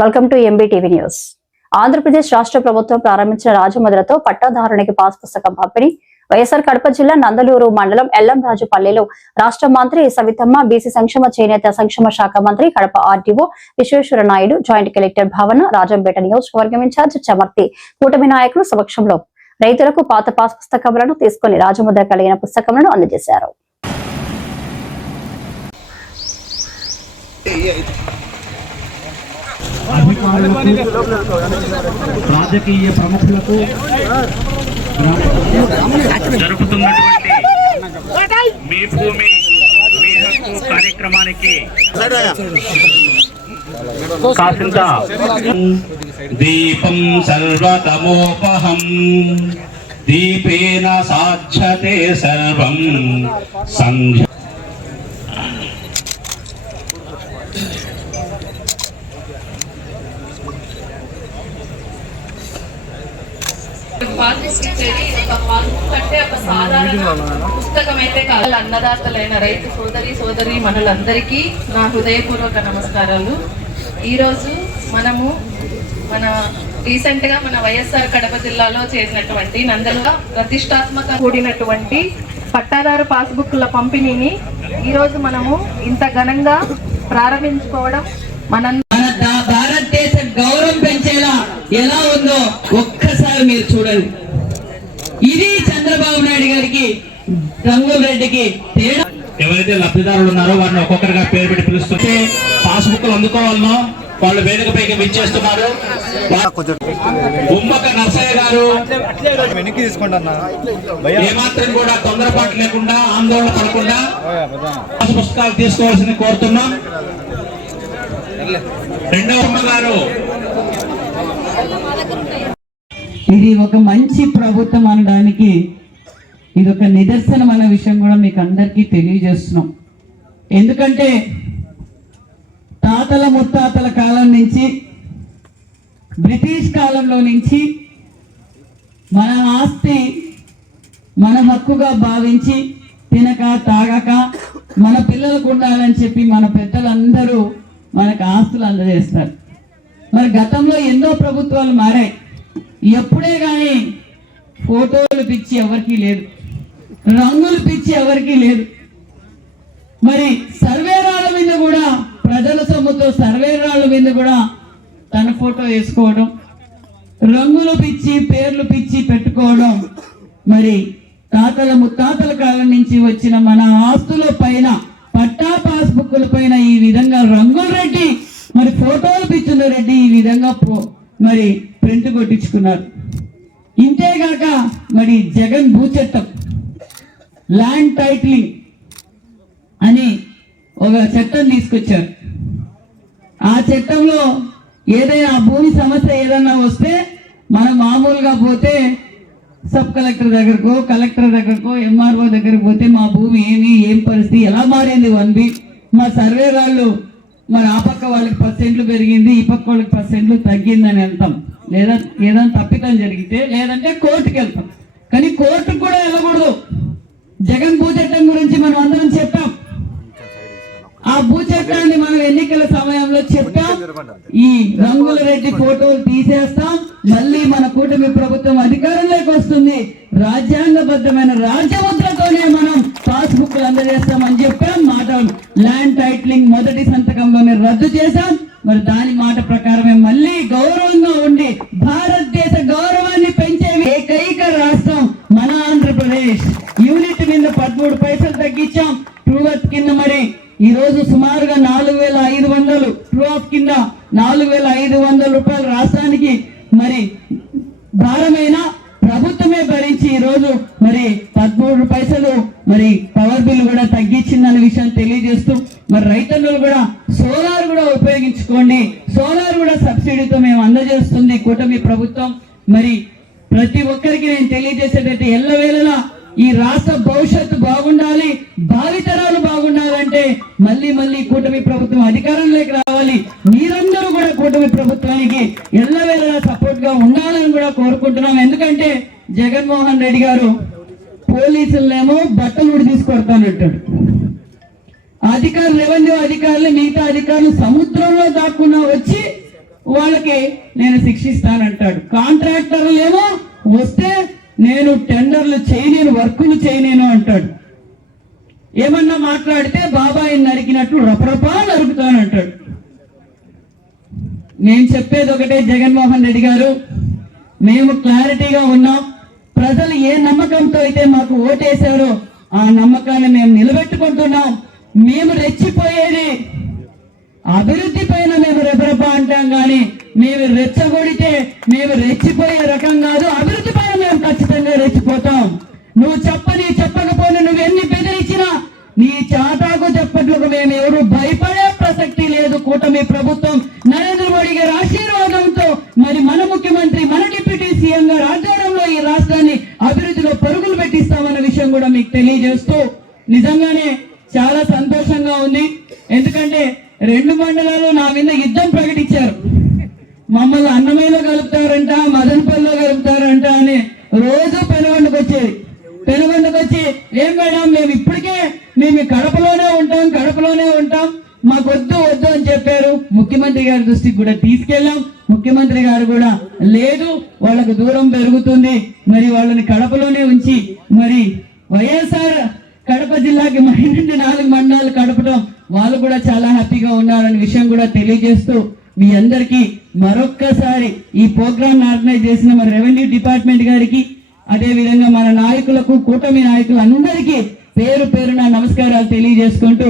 Welcome to MBTV news. Andhra Pradesh రాష్ట్ర ప్రభుత్వం ప్రారంభించిన రాజముద్రతో పట్టాదారునికి పాస్ పుస్తకం పంపిణీ. వైఎస్ఆర్ కడప జిల్లా నందలూరు మండలం ఎల్లంరాజుపల్లిలో రాష్ట్ర మంత్రి సవితమ్మ, బీసీ సంక్షేమ చేనేత సంక్షేమ శాఖ మంత్రి, Kadapa RDO Vishweshwara Naidu, joint collector Bhavana, Rajampet నియోజకవర్గం ఇన్ఛార్జ్ చమర్తి కూటమి నాయకుల సమక్షంలో రైతులకు పాత పాస్ పుస్తకములను తీసుకుని రాజముద్ర కలిగిన పుస్తకములను అందజేశారు. రాజకీయ ప్రముఖులకు జరుపుతున్నటువంటి మీ భూమి మీ హక్కు కార్యక్రమానికి కాసింత దీపం సర్వతమోపహం దీపేన సాధ్యతే సర్వం సంధ్య పుస్తకం అయితే కాదు. అన్నదాతలైన రైతు సోదరి మనులందరికీ నా హృదయపూర్వక నమస్కారాలు. ఈరోజు మనము రీసెంట్ గా మన వైఎస్ఆర్ కడప జిల్లాలో చేసినటువంటి నందలుగా ప్రతిష్టాత్మక కూడినటువంటి పట్టాదారు పాస్బుక్ల పంపిణీని ఈరోజు మనము ఇంత ఘనంగా ప్రారంభించుకోవడం మన భారతదేశ గౌరవం పెంచేలా ఎలా ఉందో ఒక్కసారి మీరు చూడండి. ఇది చంద్రబాబు నాయుడు గారికి, రంగుల రెడ్డికి తేడా. ఎవరైతే లబ్ధిదారులు ఉన్నారో వారిని ఒక్కొక్కరిగా పేరు పెట్టి పిలుస్తుంటే పాస్బుక్లు అందుకోవాలనో వాళ్ళు వేదికపైకి విచ్చేస్తున్నారు. ఉమ్మక నర్సయ్య గారు ఏమాత్రం కూడా తొందరపాటు లేకుండా, ఆందోళన పడకుండా పాస్ పుస్తకాలు తీసుకోవాల్సింది కోరుతున్నాం. రెండవ గారు, ఇది ఒక మంచి ప్రభుత్వం అనడానికి ఇది ఒక నిదర్శనం అనే విషయం కూడా మీకు అందరికీ తెలియజేస్తున్నాం. ఎందుకంటే తాతల ముత్తాతల కాలం నుంచి, బ్రిటిష్ కాలంలో నుంచి మన ఆస్తి మన హక్కుగా భావించి తినక తాగక మన పిల్లలకు ఉండాలని చెప్పి మన పెద్దలందరూ మనకు ఆస్తులు అందజేస్తారు. మరి గతంలో ఎన్నో ప్రభుత్వాలు మారాయి. ఎప్పుడే కానీ ఫోటోలు పిచ్చి ఎవరికి లేదు, రంగులు పిచ్చి ఎవరికి లేదు. మరి సర్వే రాళ్ళ మీద కూడా, ప్రజల సొమ్ముతో సర్వే రాళ్ళ మీద కూడా తన ఫోటో వేసుకోవడం, రంగులు పిచ్చి, పేర్లు పిచ్చి పెట్టుకోవడం, మరి తాతల ముత్తాతల కాలం నుంచి వచ్చిన మన ఆస్తుల పైన, పట్టా పాస్బుక్ల పైన ఈ విధంగా రంగుల రెడ్డి, మరి ఫోటోలు పిచ్చుల రెడ్డి ఈ విధంగా మరి ప్రింట్ కొట్టించుకున్నారు. ఇంతేగాక మరి జగన్ భూచట్టం, ల్యాండ్ టైటిలింగ్ అని ఒక చట్టం తీసుకొచ్చారు. ఆ చట్టంలో ఏదైనా భూమి సమస్య ఏదన్నా వస్తే మనం మామూలుగా పోతే సబ్ కలెక్టర్ దగ్గరకో, కలెక్టర్ దగ్గరకో, ఎంఆర్ఓ దగ్గరకు పోతే మా భూమి ఏం పరిస్థితి, ఎలా మారింది 1B, మా సర్వే వాళ్ళు మరి ఆ పక్క వాళ్ళకి 10% పెరిగింది, ఈ పక్క వాళ్ళకి 10% తగ్గిందని వెళ్తాం. లేదా ఏదైనా తప్పితం జరిగితే, లేదంటే కోర్టుకి వెళ్తాం. కానీ కోర్టుకు కూడా వెళ్ళకూడదు. జగన్ భూచట్టం గురించి మనం అందరం చెప్పాం. ఆ భూచట్టాన్ని మనం ఎన్నికల సమయంలో చెప్పాం. ఈ రంగుల రెడ్డి ఫోటోలు తీసేస్తాం, మళ్ళీ మన కూటమి ప్రభుత్వం అధికారంలోకి వస్తుంది, రాజ్యాంగబద్ధమైన రాజ్యముద్రతోనే మనం పాస్బుక్లు అందజేస్తామని చెప్పాం. మాట ల్యాండ్ టైటిలింగ్ మొదటి సంతకంలోనే రద్దు చేశాం. మరి దాని మాట ప్రకారమే మళ్ళీ గౌరవంగా ఉండి భారతదేశ గౌరవాన్ని పెంచే ఏకైక రాష్ట్రం మన ఆంధ్రప్రదేశ్. యూనిట్ మీద 13 పైసలు తగ్గించాం. ట్రూ వర్త్ కింద మరి ఈ రోజు సుమారుగా 4500, ట్రూ ఆఫ్ కింద 4500 రూపాయలు రాష్ట్రానికి మరి భారమైన ప్రభుత్వమే భరించి ఈ రోజు మరి 13 పైసలు మరి పవర్ బిల్ కూడా తగ్గించిందనే విషయం తెలియజేస్తూ, మరి రైతన్నులు కూడా సోలార్ కూడా ఉపయోగించుకోండి. సోలార్ కూడా సబ్సిడీతో మేము అందజేస్తుంది కూటమి ప్రభుత్వం. మరి ప్రతి ఒక్కరికి నేను తెలియజేసేటట్టు ఎల్లవేళలా ఈ రాష్ట్ర భవిష్యత్తు బాగుండాలి, భావితరాలు బాగుండాలంటే మళ్ళీ కూటమి ప్రభుత్వం అధికారంలోకి రావాలి. మీరందరూ కూడా కూటమి ప్రభుత్వానికి ఎల్లవేళలా సపోర్ట్ గా ఉండాలని కూడా కోరుకుంటున్నాం. ఎందుకంటే జగన్మోహన్ రెడ్డి గారు పోలీసులనేమో బట్టలు ఉడి తీసుకొడతానంటాడు, అధికారులు రెవెన్యూ అధికారులు మిగతా అధికారులు సముద్రంలో దాక్కున్నా వచ్చి వాళ్ళకి నేను శిక్షిస్తానంటాడు. కాంట్రాక్టర్లు ఏమో వస్తే నేను టెండర్లు చేయలేను, వర్కులు చేయలేను అంటాడు. ఏమన్నా మాట్లాడితే బాబాయిని నరికినట్లు రపరపా నరుకుతానంటాడు. నేను చెప్పేది ఒకటే, జగన్మోహన్ రెడ్డి గారు, మేము క్లారిటీగా ఉన్నాం. ప్రజలు ఏ నమ్మకంతో అయితే మాకు ఓటేశారో ఆ నమ్మకాన్ని మేము నిలబెట్టుకుంటున్నాం. మేము రెచ్చిపోయేది అభివృద్ధి పైన మేము రెపరెప అంటాం, కానీ మేము రెచ్చగొడితే మేము రెచ్చిపోయే రకం కాదు. అభివృద్ధి పైన మేము ఖచ్చితంగా రెచ్చిపోతాం. నువ్వు చెప్పకపోయినా నువ్వు ఎన్ని బెదిరించినా నీ చాటాకు చెప్పట్లకు మేము ఎవరు భయపడే ప్రసక్తి లేదు. కూటమి ప్రభుత్వం నరేంద్ర మోడీ గారి ఆశీర్వాదంతో మరి మన ముఖ్యమంత్రి, మన డిప్యూటీ సీఎం గారి ఆధ్వర్యంలో ఈ రాష్ట్రాన్ని అభివృద్ధిలో పరుగులు పెట్టిస్తామన్న విషయం కూడా మీకు తెలియజేస్తూ నిజంగానే చాలా సంతోషంగా ఉంది. ఎందుకంటే 2 మండలాలు నా మీద యుద్ధం ప్రకటించారు. మమ్మల్ని అన్నమయ్యలో కలుపుతారంట, మదనపల్లిలో కలుపుతారంట అని రోజు పెనుగొండకు వచ్చేది. పెనుగొండకు వచ్చి, ఏం మేడం మేము ఇప్పటికే మేము కడపలోనే ఉంటాం మాకు వద్దు అని చెప్పారు. ముఖ్యమంత్రి గారి దృష్టికి కూడా తీసుకెళ్ళాం. ముఖ్యమంత్రి గారు కూడా లేదు, వాళ్ళకు దూరం పెరుగుతుంది, మరి వాళ్ళని కడపలోనే ఉంచి మరి వైఎస్ఆర్ కడప జిల్లాకి మరి నుండి 4 మండలాలు కడపడం వాళ్ళు కూడా చాలా హ్యాపీగా ఉన్నారనే విషయం కూడా తెలియజేస్తూ మీ అందరికీ మరొక్కసారి ఈ ప్రోగ్రామ్ ఆర్గనైజ్ చేసిన మన రెవెన్యూ డిపార్ట్మెంట్ గారికి, అదే విధంగా మన నాయకులకు, కూటమి నాయకులు అందరికీ పేరు పేరున నమస్కారాలు తెలియజేసుకుంటూ